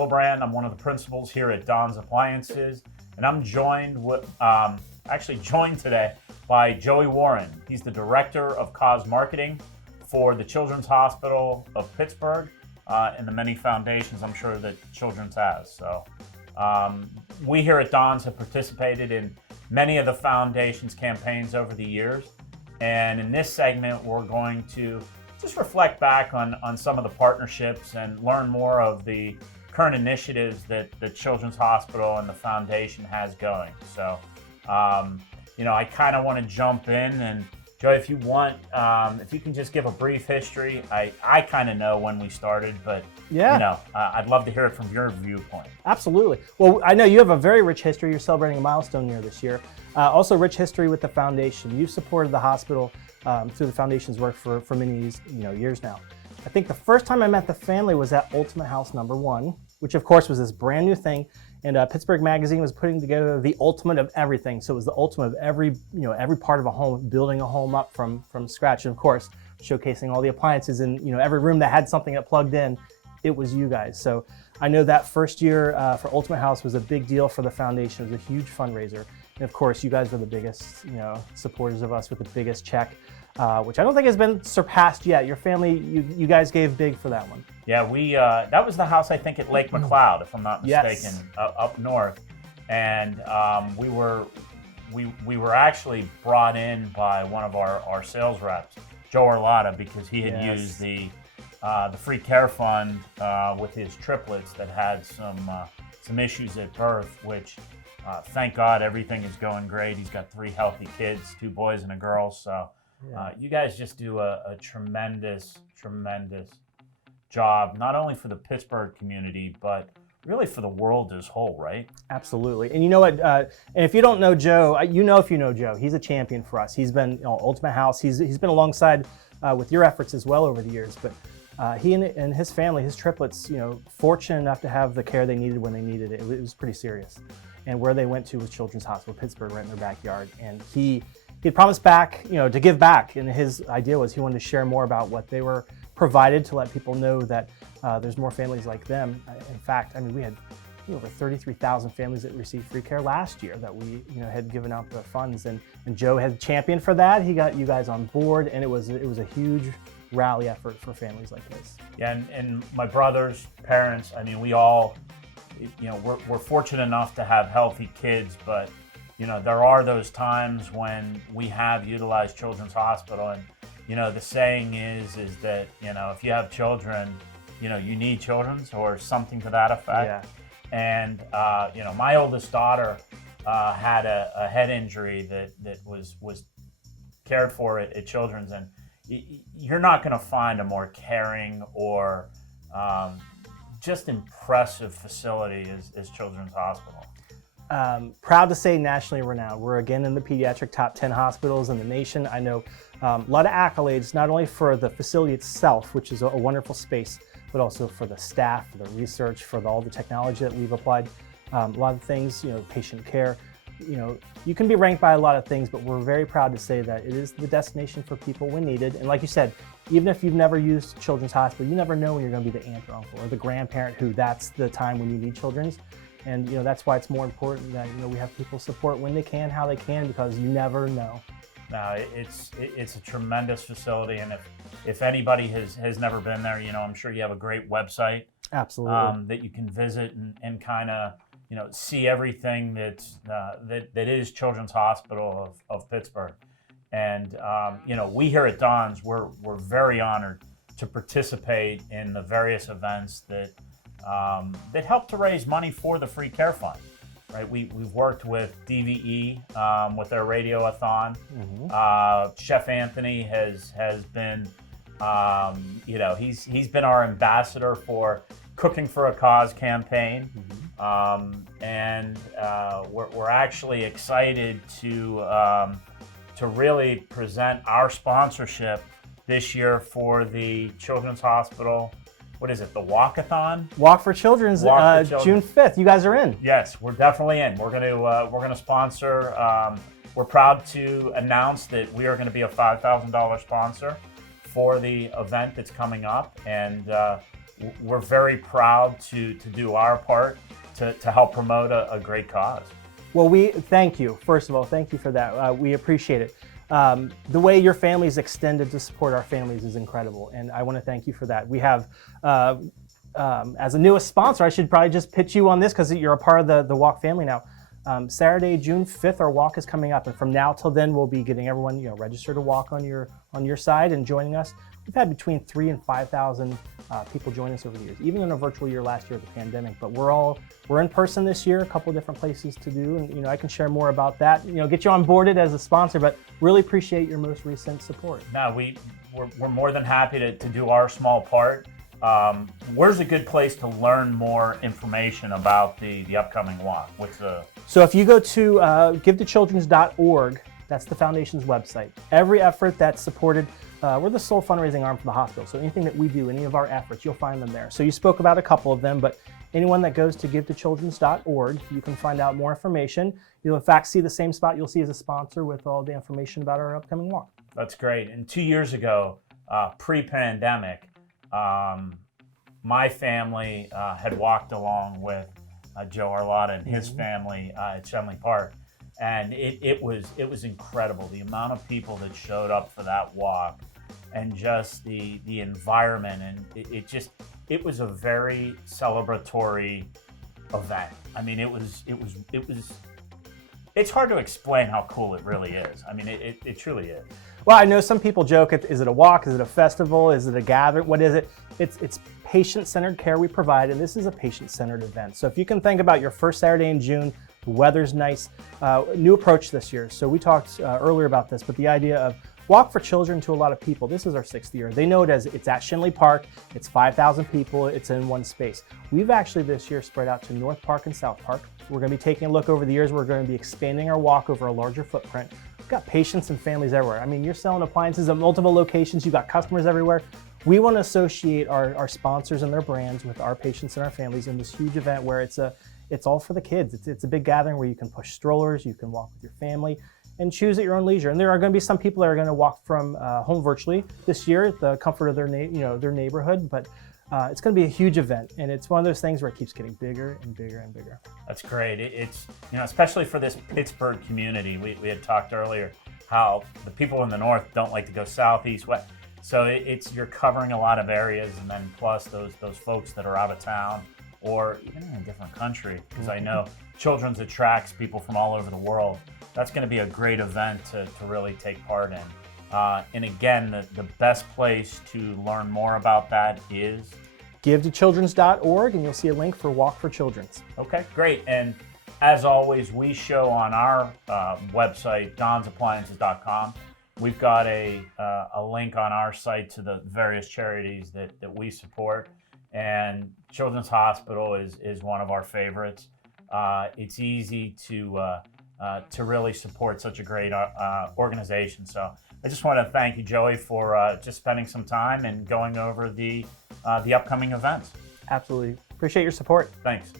Hillebrand. I'm one of the principals here at Don's Appliances, and I'm joined today by Joey Warren. He's the Director of Cause Marketing for the Children's Hospital of Pittsburgh and the many foundations I'm sure that Children's has. So we here at Don's have participated in many of the foundation's campaigns over the years, and in this segment we're going to just reflect back on some of the partnerships and learn more of the current initiatives that the Children's Hospital and the Foundation has going. So, I kind of want to jump in, and Joe, if you want, if you can just give a brief history. I kind of know when we started, but I'd love to hear it from your viewpoint. Absolutely. Well, I know you have a very rich history. You're celebrating a milestone year this year. Also, rich history with the foundation. You've supported the hospital through the foundation's work for many years now. I think the first time I met the family was at Ultimate House #1, which of course was this brand new thing. And Pittsburgh Magazine was putting together the ultimate of everything. So it was the ultimate of every part of a home, building a home up from scratch. And of course, showcasing all the appliances in every room that had something that plugged in. It was you guys. So I know that first year for Ultimate House was a big deal for the foundation. It was a huge fundraiser. And of course, you guys were the biggest, supporters of us with the biggest check, which I don't think has been surpassed yet. Your family, you guys gave big for that one. Yeah, we that was the house I think at Lake McLeod, if I'm not mistaken, Yes. Up north, and we were actually brought in by one of our sales reps, Joe Arlotta, because he had used the free care fund with his triplets that had some issues at birth, which thank God everything is going great. He's got 3 healthy kids, 2 boys and a girl. So you guys just do a tremendous job, not only for the Pittsburgh community, but really for the world as whole, right? Absolutely. And you know what? And if you don't know Joe, if you know Joe, he's a champion for us. He's been Ultimate House. He's been alongside with your efforts as well over the years. But he and his family, his triplets, fortunate enough to have the care they needed when they needed it. It was pretty serious. And where they went to was Children's Hospital Pittsburgh, right in their backyard. And he had promised back, to give back. And his idea was he wanted to share more about what they were provided to let people know that there's more families like them. In fact, we had over 33,000 families that received free care last year that we had given out the funds, and Joe had championed for that. He got you guys on board, and it was a huge rally effort for families like this. Yeah, and my brothers, parents, we all, we're fortunate enough to have healthy kids, but there are those times when we have utilized Children's Hospital, and the saying is that if you have children, you need Children's or something to that effect. Yeah. And my oldest daughter had a head injury that was cared for at Children's, and you're not going to find a more caring or just impressive facility as Children's Hospital. Proud to say nationally renowned. We're again in the pediatric top 10 hospitals in the nation. I know a lot of accolades, not only for the facility itself, which is a wonderful space, but also for the staff, for the research, for all the technology that we've applied. A lot of things, patient care. You can be ranked by a lot of things, but we're very proud to say that it is the destination for people when needed. And like you said, even if you've never used Children's Hospital, you never know when you're going to be the aunt or uncle or the grandparent who that's the time when you need Children's. And that's why it's more important that we have people support when they can, how they can, because you never know. No, it's a tremendous facility, and if anybody has never been there, I'm sure you have a great website. Absolutely. That you can visit and kind of see everything that is Children's Hospital of Pittsburgh. And we here at Don's, we're very honored to participate in the various events that help to raise money for the free care fund. Right, we've worked with DVE with their radioathon. Mm-hmm. Chef Anthony has been, he's been our ambassador for Cooking for a Cause campaign, and we're actually excited to really present our sponsorship this year for the Children's Hospital. What is it? The Walkathon? Walk for Children's, June 5th. You guys are in. Yes, we're definitely in. We're gonna sponsor. We're proud to announce that we are going to be a $5,000 sponsor for the event that's coming up, and we're very proud to do our part to help promote a great cause. Well, we thank you. First of all, thank you for that. We appreciate it. The way your family's extended to support our families is incredible, and I want to thank you for that. We have, as a newest sponsor, I should probably just pitch you on this because you're a part of the Walk family now. Saturday, June 5th, our walk is coming up, and from now till then, we'll be getting everyone registered to walk on your side and joining us. We've had between 3,000 and 5,000 people join us over the years, even in a virtual year last year of the pandemic. But we're in person this year, a couple of different places to do, and I can share more about that. Get you onboarded as a sponsor, but really appreciate your most recent support. No, we're more than happy to do our small part. Where's a good place to learn more information about the upcoming walk? So if you go to givetochildrens.org, that's the foundation's website. Every effort that's supported, we're the sole fundraising arm for the hospital. So anything that we do, any of our efforts, you'll find them there. So you spoke about a couple of them, but anyone that goes to givetochildrens.org, you can find out more information. You'll in fact see the same spot you'll see as a sponsor with all the information about our upcoming walk. That's great. And 2 years ago, pre-pandemic, my family had walked along with Joe Arlotta and his family at Shenley Park, and it was incredible. The amount of people that showed up for that walk, and just the environment, and it was a very celebratory event. I mean, it's hard to explain how cool it really is. I mean, it truly is. Well, I know some people joke, is it a walk? Is it a festival? Is it a gathering? What is it? It's patient-centered care we provide, and this is a patient-centered event. So if you can think about your first Saturday in June, the weather's nice, new approach this year. So we talked earlier about this, but the idea of Walk for Children to a lot of people, this is our 6th year. They know it as it's at Shenley Park, it's 5,000 people, it's in one space. We've actually this year spread out to North Park and South Park. We're going to be taking a look over the years. We're going to be expanding our walk over a larger footprint. We've got patients and families everywhere. I mean, you're selling appliances at multiple locations. You've got customers everywhere. We want to associate our sponsors and their brands with our patients and our families in this huge event where it's all for the kids. It's a big gathering where you can push strollers, you can walk with your family, and choose at your own leisure. And there are going to be some people that are going to walk from home virtually this year at the comfort of their neighborhood, but it's going to be a huge event, and it's one of those things where it keeps getting bigger and bigger and bigger. That's great. It's especially for this Pittsburgh community. We had talked earlier how the people in the north don't like to go south, east, west. So you're covering a lot of areas, and then plus those folks that are out of town or even in a different country, because I know Children's attracts people from all over the world. That's going to be a great event to really take part in. And again, the best place to learn more about that is givetochildrens.org, and you'll see a link for Walk for Children's. Okay, great. And as always, we show on our website, donsappliances.com. We've got a link on our site to the various charities that we support, and Children's Hospital is one of our favorites. It's easy to really support such a great organization. So I just want to thank you, Joey, for just spending some time and going over the upcoming events. Absolutely. Appreciate your support. Thanks.